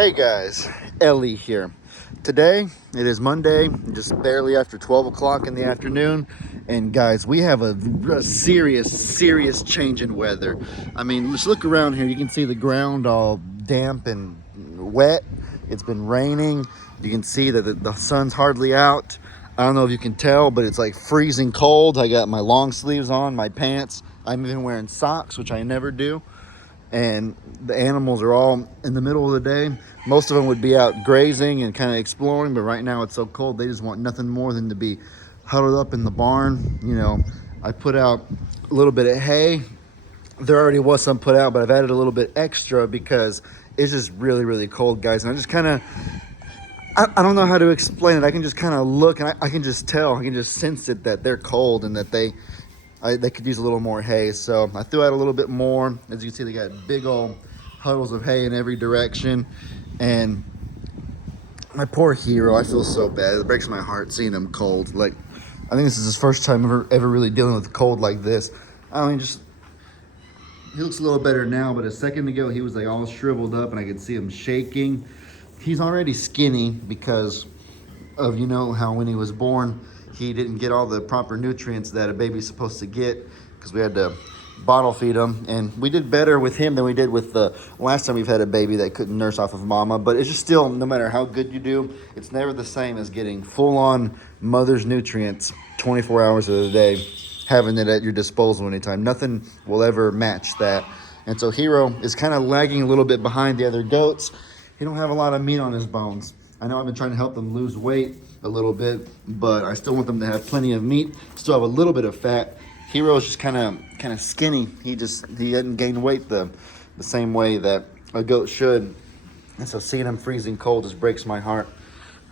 Hey guys, Ellie here. Today, it is Monday, just barely after 12 o'clock in the afternoon. And guys, we have a serious change in weather. I mean, let's look around here. You can see the ground all damp and wet. It's been raining. You can see that the sun's hardly out. I don't know if you can tell, but it's like freezing cold. I got my long sleeves on, my pants. I'm even wearing socks, which I never do. And the animals are all in the middle of the day. Most of them would be out grazing and kind of exploring, but right now it's so cold they just want nothing more than to be huddled up in the barn. You know, I put out a little bit of hay. There already was some put out, but I've added a little bit extra because it's just really cold, guys. And I just kind of, I don't know how to explain it. I can just kind of look and I can just tell, I can just sense it that they're cold and that they could use a little more hay. So I threw out a little bit more. As you can see, they got big old huddles of hay in every direction. And my poor Hero, I feel so bad. It breaks my heart seeing him cold. Like, I think this is his first time ever really dealing with cold like this. I mean, he looks a little better now, but a second ago he was like all shriveled up and I could see him shaking. He's already skinny because of, you know, how when he was born, he didn't get all the proper nutrients that a baby's supposed to get because we had to bottle feed him. And we did better with him than we did with the last time we've had a baby that couldn't nurse off of mama. But it's just still, no matter how good you do, it's never the same as getting full-on mother's nutrients 24 hours of the day, having it at your disposal anytime. Nothing will ever match that. And so Hero is kind of lagging a little bit behind the other goats. He don't have a lot of meat on his bones. I know I've been trying to help them lose weight a little bit, but I still want them to have plenty of meat, still have a little bit of fat. Hero's just kind of skinny. He hadn't gained weight the same way that a goat should. And so seeing him freezing cold just breaks my heart.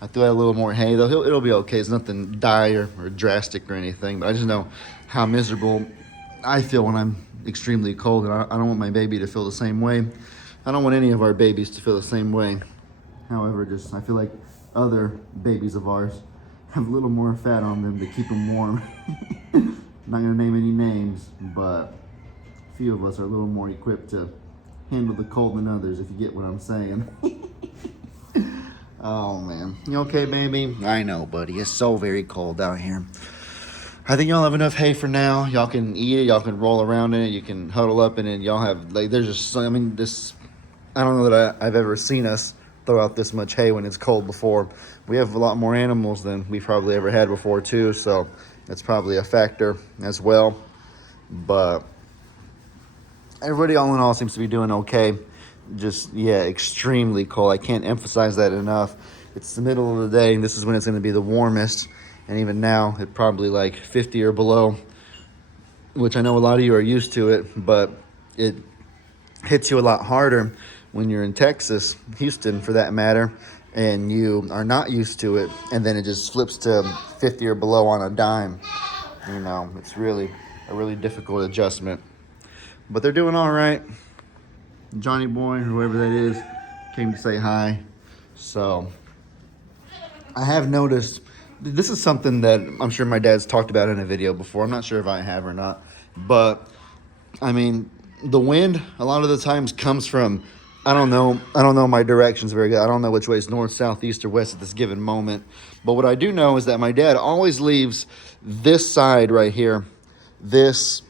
I threw out a little more hay, though. It'll be okay. It's nothing dire or drastic or anything, but I just know how miserable I feel when I'm extremely cold, and I don't want my baby to feel the same way. I don't want any of our babies to feel the same way. However, I feel like other babies of ours have a little more fat on them to keep them warm. Not gonna name any names, but a few of us are a little more equipped to handle the cold than others, if you get what I'm saying. Oh man, you okay, baby? I know, buddy, it's so very cold out here. I think y'all have enough hay for now. Y'all can eat it, y'all can roll around in it, you can huddle up in it. Y'all have, like, there's just, I mean, I don't know that I've ever seen us throw out this much hay when it's cold before. We have a lot more animals than we've probably ever had before too, so that's probably a factor as well. But everybody all in all seems to be doing okay. Just, yeah, extremely cold. I can't emphasize that enough. It's the middle of the day and this is when it's going to be the warmest, and even now it's probably like 50 or below, which I know a lot of you are used to it, but it hits you a lot harder when you're in Texas, Houston for that matter, and you are not used to it, and then it just flips to 50 or below on a dime. You know, it's really a really difficult adjustment. But they're doing all right. Johnny Boy, whoever that is, came to say hi. So I have noticed, this is something that I'm sure my dad's talked about in a video before. I'm not sure if I have or not, but I mean, the wind a lot of the times comes from, I don't know my directions very good. I don't know which way is north, south, east, or west at this given moment. But what I do know is that my dad always leaves this side right here, this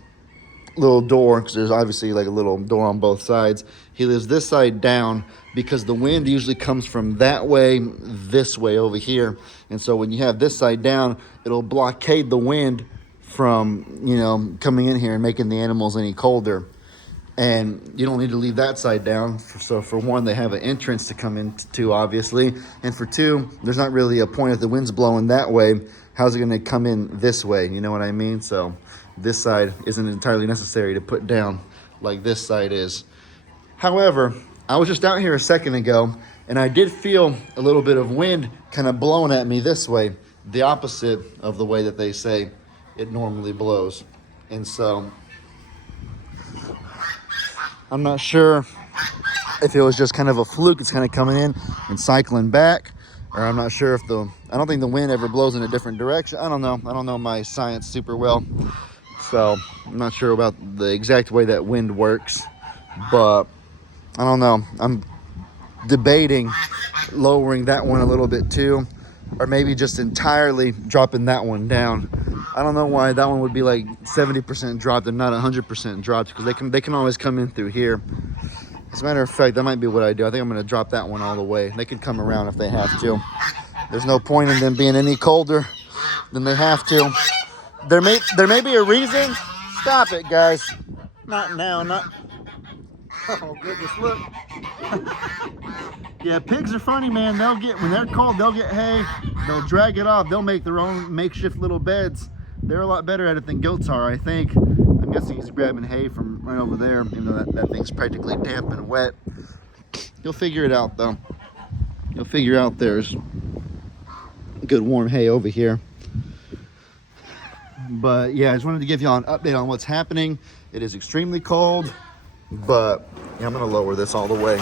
little door, because there's obviously like a little door on both sides. He leaves this side down because the wind usually comes from that way, this way over here. And so when you have this side down, it'll blockade the wind from, you know, coming in here and making the animals any colder. And you don't need to leave that side down. So for one, they have an entrance to come into, obviously. And for two, there's not really a point if the wind's blowing that way. How's it going to come in this way? You know what I mean? So this side isn't entirely necessary to put down like this side is. However, I was just out here a second ago, and I did feel a little bit of wind kind of blowing at me this way, the opposite of the way that they say it normally blows. And so I'm not sure if it was just kind of a fluke. It's kind of coming in and cycling back, or I'm not sure if I don't think the wind ever blows in a different direction. I don't know my science super well, so I'm not sure about the exact way that wind works, but I don't know. I'm debating lowering that one a little bit too, or maybe just entirely dropping that one down. I don't know why that one would be like 70% dropped and not 100% dropped, because they can always come in through here. As a matter of fact, that might be what I do. I think I'm going to drop that one all the way. They can come around if they have to. There's no point in them being any colder than they have to. There may be a reason. Stop it, guys. Not now, not... Oh, goodness, look. Yeah, pigs are funny, man. When they're cold, they'll get hay. They'll drag it off. They'll make their own makeshift little beds. They're a lot better at it than goats are, I think. I'm guessing he's grabbing hay from right over there, even though that thing's practically damp and wet. You'll figure it out, though. You'll figure out there's good warm hay over here. But yeah, I just wanted to give y'all an update on what's happening. It is extremely cold, but yeah, I'm gonna lower this all the way.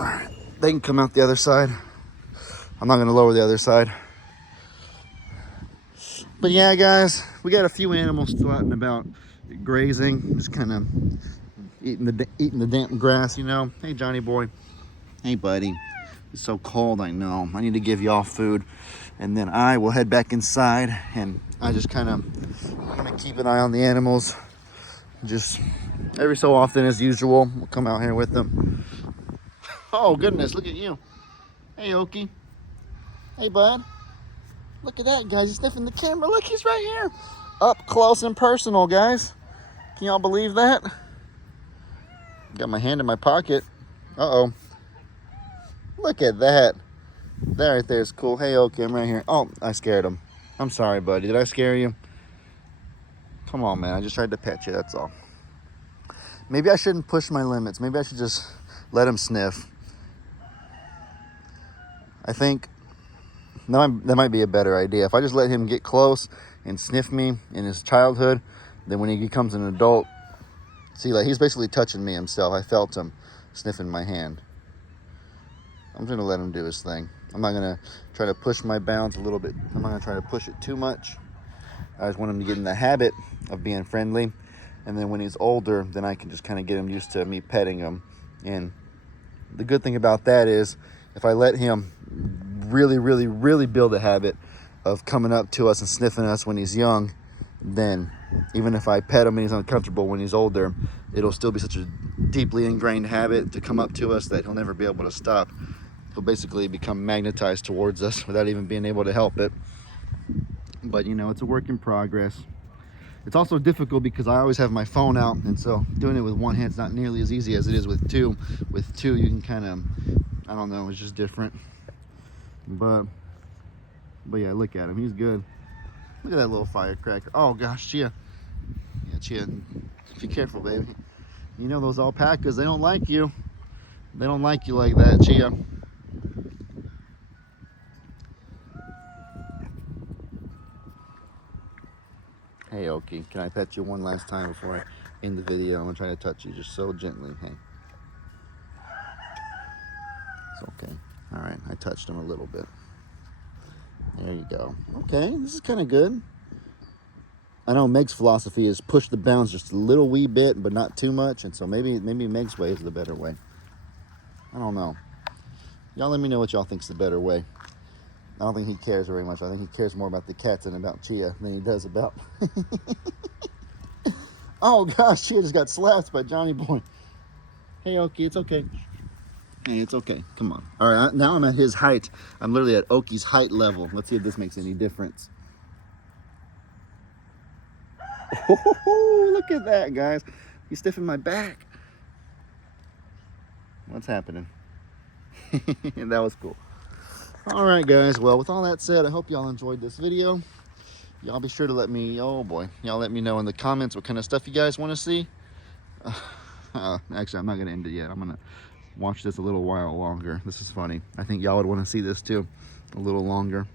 All right, they can come out the other side. I'm not gonna lower the other side. But yeah, guys, we got a few animals still out and about grazing, just kind of eating the damp grass, you know. Hey, Johnny boy. Hey, buddy. It's so cold, I know. I need to give y'all food, and then I will head back inside, and I just kind of, I'm gonna keep an eye on the animals. Just every so often, as usual, we'll come out here with them. Oh goodness, look at you. Hey, Okie. Hey, bud. Look at that, guys. He's sniffing the camera. Look, he's right here. Up close and personal, guys. Can y'all believe that? Got my hand in my pocket. Uh-oh. Look at that. That right there is cool. Hey, Okie, I'm right here. Oh, I scared him. I'm sorry, buddy. Did I scare you? Come on, man. I just tried to pet you, that's all. Maybe I shouldn't push my limits. Maybe I should just let him sniff. I think that might be a better idea. If I just let him get close and sniff me in his childhood, then when he becomes an adult, see, like, he's basically touching me himself. I felt him sniffing my hand. I'm going to let him do his thing. I'm not going to try to push my bounds a little bit. I'm not going to try to push it too much. I just want him to get in the habit of being friendly. And then when he's older, then I can just kind of get him used to me petting him. And the good thing about that is, if I let him really build a habit of coming up to us and sniffing us when he's young, then even if I pet him and he's uncomfortable when he's older, it'll still be such a deeply ingrained habit to come up to us that he'll never be able to stop. He'll basically become magnetized towards us without even being able to help it. But you know, it's a work in progress. It's also difficult because I always have my phone out, and so doing it with one hand's not nearly as easy as it is with two. With two, you can kind of, I don't know, it's just different. But yeah, look at him, he's good. Look at that little firecracker. Oh gosh, Chia. Yeah, Chia, be careful, baby. You know those alpacas, they don't like you. They don't like you like that, Chia. Hey, Okie, can I pet you one last time before I end the video? I'm gonna try to touch you just so gently. Hey. It's okay. All right, I touched him a little bit. There you go. Okay, this is kind of good. I know Meg's philosophy is push the bounds just a little wee bit, but not too much. And so maybe Meg's way is the better way. I don't know. Y'all let me know what y'all think's the better way. I don't think he cares very much. I think he cares more about the cats and about Chia than he does about... Oh gosh, Chia just got slapped by Johnny boy. Hey, Okie, it's okay. Hey, it's okay. Come on. All right, now I'm at his height. I'm literally at Okie's height level. Let's see if this makes any difference. Oh, look at that, guys. He's stiffing my back. What's happening? That was cool. All right, guys. Well, with all that said, I hope y'all enjoyed this video. Y'all be sure to let me, oh boy, y'all let me know in the comments what kind of stuff you guys want to see. Actually, I'm not going to end it yet. I'm going to watch this a little while longer. This is funny. I think y'all would want to see this too a little longer.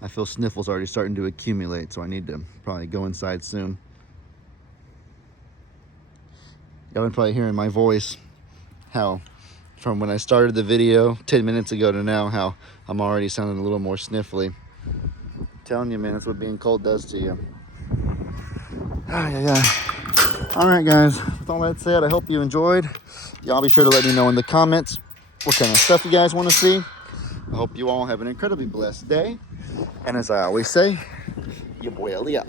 I feel sniffles already starting to accumulate, so I need to probably go inside soon. Y'all been probably hearing my voice, how from when I started the video 10 minutes ago to now, how I'm already sounding a little more sniffly. I'm telling you, man, that's what being cold does to you. Yeah. All right, guys, with all that said, I hope you enjoyed. Y'all be sure to let me know in the comments what kind of stuff you guys want to see. I hope you all have an incredibly blessed day. And as I always say, your boy Ellie out.